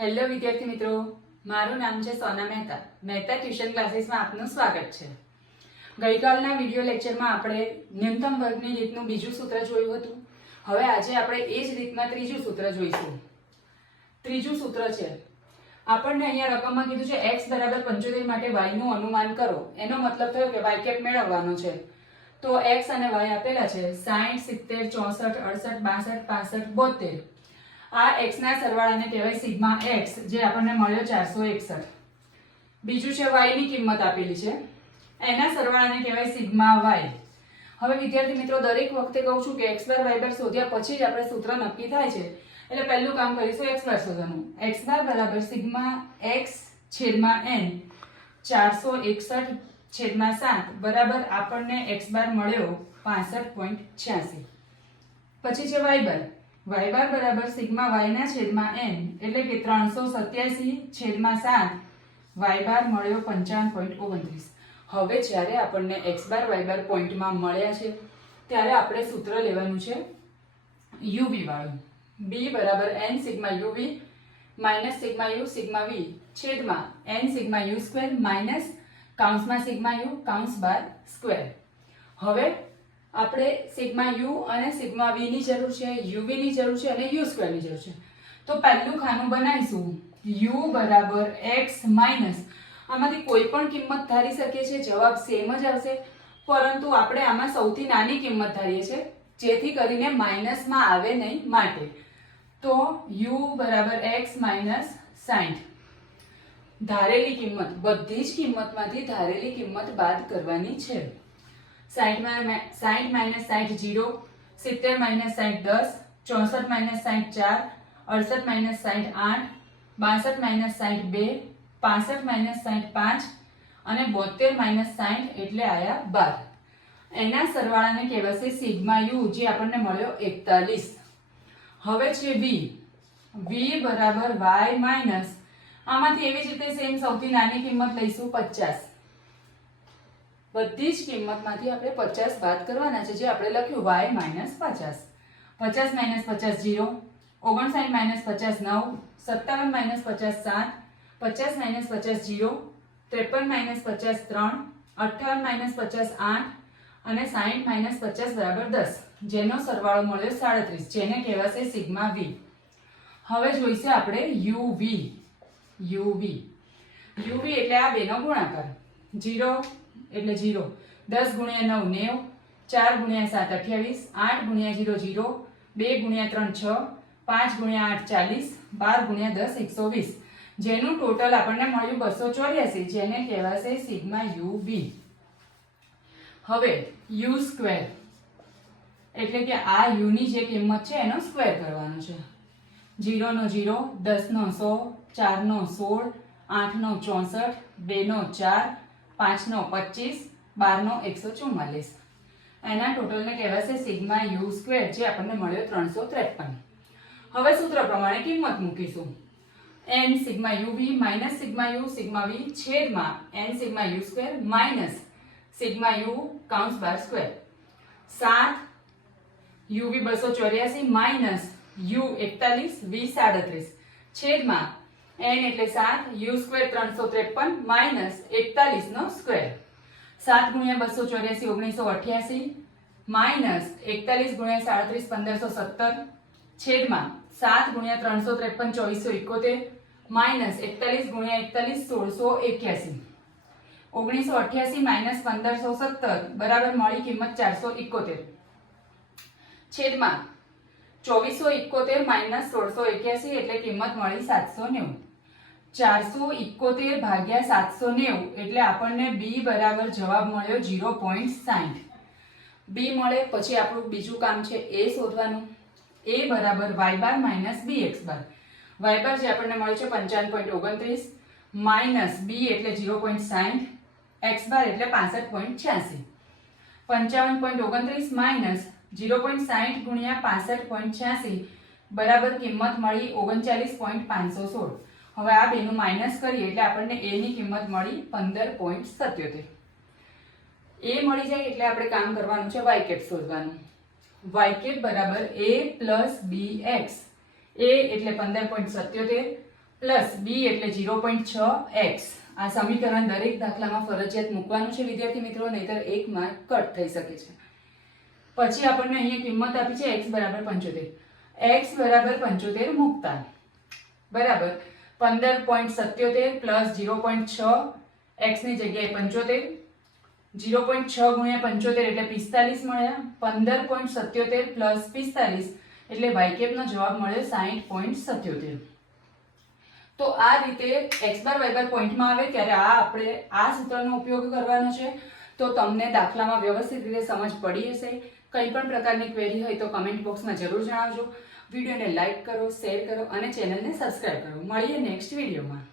Hello વિદ્યાર્થી મિત્રો, મારું નામ છે સોના મહેતા. મહેતા ટ્યુશન ક્લાસીસમાં આપનું સ્વાગત છે. ગઈકાલના વીડિયો લેક્ચરમાં આપણે ન્યૂનતમ વર્ગની રીતનું બીજું સૂત્ર જોયું હતું. હવે આજે આપણે એ જ રીતના ત્રીજું સૂત્ર જોઈશું. ત્રીજું સૂત્ર છે, આપણને અહીંયા રકમમાં કીધું છે એક્સ બરાબર પંચોતેર માટે વાયનું અનુમાન કરો. એનો મતલબ થયો કે વાય કેપ મેળવવાનો છે. તો એક્સ અને વાય આપેલા છે સાઠ સિત્તેર, ચોસઠ, અડસઠ, બાસઠ, પાસઠ, બોતેર. આ x ના સરવાળાને કહેવાય સિગ્મા x, જે આપણને મળ્યો ચારસો એકસઠ. બીજું છે y ની કિંમત આપેલી છે. એના સરવાળાને કહેવાય સિગ્મા y. હવે વિદ્યાર્થી મિત્રો, દરેક વખતે કહું છું કે x બાર y બાર શોધ્યા પછી જ આપણે સૂત્ર નક્કી થાય છે. એટલે પહેલું કામ કરીશું x બાર શોધવાનું. x બાર બરાબર સિગ્મા x છેદમાં n. ચારસો એકસઠ છેદમાં સાત બરાબર આપણને x બાર મળ્યો પાસઠ પોઈન્ટ છ્યાસી. પછી છે y બાર y બાર બરાબર સિગ્મા વાયના છેદમાં એન, એટલે કે ત્રણસો સત્યાસી છેદમાં સાત, વાય બાર મળ્યો પંચાવન પોઈન્ટ ઓગણત્રીસ. હવે જ્યારે આપણને એક્સ બાર, વાય બાર પોઈન્ટમાં મળ્યા છે, ત્યારે આપણે સૂત્ર લેવાનું છે યુવી વાળું. બી બરાબર N sigma UV minus sigma U sigma V છેદમાં N sigma U square minus કાઉન્સમાં sigma U કાઉન્સ બાર સ્ક્વેર. હવે આપણે સિગ્મા યુ અને સિગ્મા વી ની જરૂર છે યુવી ની જરૂર છે અને યુ સ્ક્વેરની જરૂર છે. તો પહેલું ખાનું બનાવીશું. યુ બરાબર એક્સ માઇનસ. આમાંથી કોઈ પણ કિંમત ધારી શકીએ છીએ, જવાબ સેમ જ આવશે. પરંતુ આપણે આમાં સૌથી નાની કિંમત ધારીએ છીએ, જેથી કરીને માઇનસમાં આવે નહીં માટે. તો યુ બરાબર એક્સ માઇનસ સાઠ ધારેલી કિંમત, બધી જ કિંમતમાંથી ધારેલી કિંમત બાદ કરવાની છે. સાઠમાં સાઠ માઇનસ સાઠ જીરો, સિત્તેર માઇનસ સાઠ દસ, ચોસઠ માઇનસ સાઠ ચાર, અડસઠ માઇનસ સાઠ આઠ, બાસઠ માઇનસ સાઠ બે, પાસઠ માઇનસ સાઠ પાંચ અને બોતેર માઇનસ સાઠ એટલે આયા બાર. એના સરવાળાને કહેવાશે સિગ્મા યુ, જે આપણને મળ્યો એકતાલીસ. હવે છે વી. વી બરાબર વાય માઇનસ. આમાંથી એવી જ રીતે સેમ સૌથી નાની કિંમત લઈશું પચાસ. બધી જ કિંમતમાંથી આપણે પચાસ બાદ કરવાના છે, જે આપણે લખ્યું વાય માઇનસ પચાસ. પચાસ માઇનસ પચાસ જીરો ઓગણસાઠ માઇનસ પચાસ નવ, સત્તાવન માઇનસ પચાસ સાત, પચાસ માઇનસ પચાસ જીરો ત્રેપન માઇનસ પચાસ ત્રણ, અઠ્ઠાવન માઇનસ પચાસ આઠ અને સાઠ માઇનસ પચાસ બરાબર દસ. જેનો સરવાળો મળ્યો સાડત્રીસ, જેને કહેવાશે સિગ્મા વી હવે જોઈશે આપણે યુવી યુવી યુવી એટલે આ બેનો ગુણાકાર. જીરો એટલે જીરો દસ ગુણ્યા નવ, નેવ. ચાર ગુણ્યા સાત, અઠ્યાવીસ. આઠ ગુણ્યા જીરો જીરો બે ગુણ્યા ત્રણ, છ. પાંચ ગુણ્યા આઠ, ચાલીસ. બાર ગુણ્યા દસ, એકસો વીસ. જેનું ટોટલ આપણને મળ્યું બસો ચોર્યાસી, જેને કહેવાશે સિગ્મા યુ બી. હવે યુ સ્ક્વેર. એટલે કે આ યુની જે કિંમત છે એનો સ્ક્વેર કરવાનો છે. જીરોનો જીરો દસનો સો, ચારનો સોળ, આઠનો ચોસઠ, બેનો ચાર પાંચનો પચીસ, બારનો એકસો ચુમ્માલીસ એના ટોટલને કહેવાશે સિગ્મા યુ સ્ક્વેર, જે આપણને મળ્યો ત્રણસો ત્રેપન. હવે સૂત્ર પ્રમાણે કિંમત મૂકીશું. N sigma U V minus sigma U sigma V છેદમાં N sigma U square minus sigma U કાઉન્સ બાર સ્ક્વેર. સાત, યુ વી બસો ચોર્યાસી માઇનસ યુ એકતાલીસ, વી સાડત્રીસ. છેદમાં એન એટલે સાત યુ સ્ક્વેર ત્રણસો ત્રેપન માઇનસ એકતાલીસ નો સ્ક્વેર સાત ગુણ્યા બસો ચોર્યાસી, ઓગણીસો અઠ્યાસી માઇનસ એકતાલીસ ગુણ્યા સાડત્રીસ, પંદરસો સત્તર. છેદમાં સાત ગુણ્યા ત્રણસો ત્રેપન, ચોવીસો એકોતેર. માઇનસ એકતાલીસ ગુણ્યા એકતાલીસ, સોળસો એક્યાસી. ઓગણીસો અઠ્યાસી માઇનસ પંદરસો સત્તર, બરાબર મળી કિંમત ચારસો એકોતેર. છેદમાં ચોવીસો એકોતેર માઇનસ સોળસો એક્યાસી, એટલે કિંમત મળી સાતસો નેવું. ચારસો ઇકોતેર ભાગ્યા સાતસો નેવું એટલે આપણને બી બરાબર જવાબ મળ્યો જીરો પોઈન્ટ સાઠ બી મળે પછી આપણું બીજું કામ છે એ શોધવાનું. એ બરાબર Y bar minus B X bar. Y bar જે આપણને મળ્યો છે પંચાવન પોઈન્ટ ઓગણત્રીસ. માઇનસ બી એટલે જીરો પોઈન્ટ સાઠ એક્સ બાર એટલે પાસઠ પોઈન્ટ છ્યાસી. પંચાવન પોઈન્ટ ઓગણત્રીસ માઇનસ જીરો પોઈન્ટ સાઠ ગુણ્યા પાસઠ પોઈન્ટ છ્યાસી. બરાબર કિંમત મળી ઓગણચાલીસ પોઈન્ટ પાંચસો સોળ. હવે આ બેનું માઇનસ કરીએ એટલે આપણને એ ની કિંમત મળી પંદર પોઈન્ટ સત્યોતેર. એ મળી જાય એટલે આપણે કામ કરવાનું છે વાય કેપ શોધવાનું. વાય કેપ બરાબર એ પ્લસ બી એક્સ એ એટલે પંદર પોઈન્ટ સત્યોતેર પ્લસ બી એટલે ઝીરો પોઈન્ટ છ એક્સ આ સમીકરણ દરેક દાખલામાં ફરજિયાત મૂકવાનું છે, વિદ્યાર્થી મિત્રો, નહીતર એક માર્ક કટ થઈ શકે છે. પછી આપણને અહીંયા કિંમત આપી છે એક્સ બરાબર પંચોતેર. એક્સ બરાબર પંચોતેર મૂકતા બરાબર. પંદર પોઈન્ટ સત્યોતેર પ્લસ ઝીરો પોઈન્ટ છ એક્સની જગ્યાએ પંચોતેર. ઝીરો પોઈન્ટ છ ગુણ્યા પંચોતેર એટલે પિસ્તાલીસ મળ્યા. પંદર પોઈન્ટ સત્યોતેર પ્લસ પિસ્તાલીસ એટલે વાયકેપનો જવાબ મળ્યો સાહીઠ પોઈન્ટ સત્યોતેર. તો આ રીતે એક્સ બાર વાય બાર પોઈન્ટમાં આવે ત્યારે આ આપણે આ સૂત્રનો ઉપયોગ કરવાનો છે. તો તમને દાખલામાં વ્યવસ્થિત રીતે સમજ પડી હશે. કંઈ પણ પ્રકારની ક્વેરી હોય તો કમેન્ટ બોક્સમાં જરૂર જણાવજો. વિડીયોને લાઈક કરો શેર કરો અને ચેનલને સબસ્ક્રાઈબ કરો. મળીએ નેક્સ્ટ વિડીયોમાં.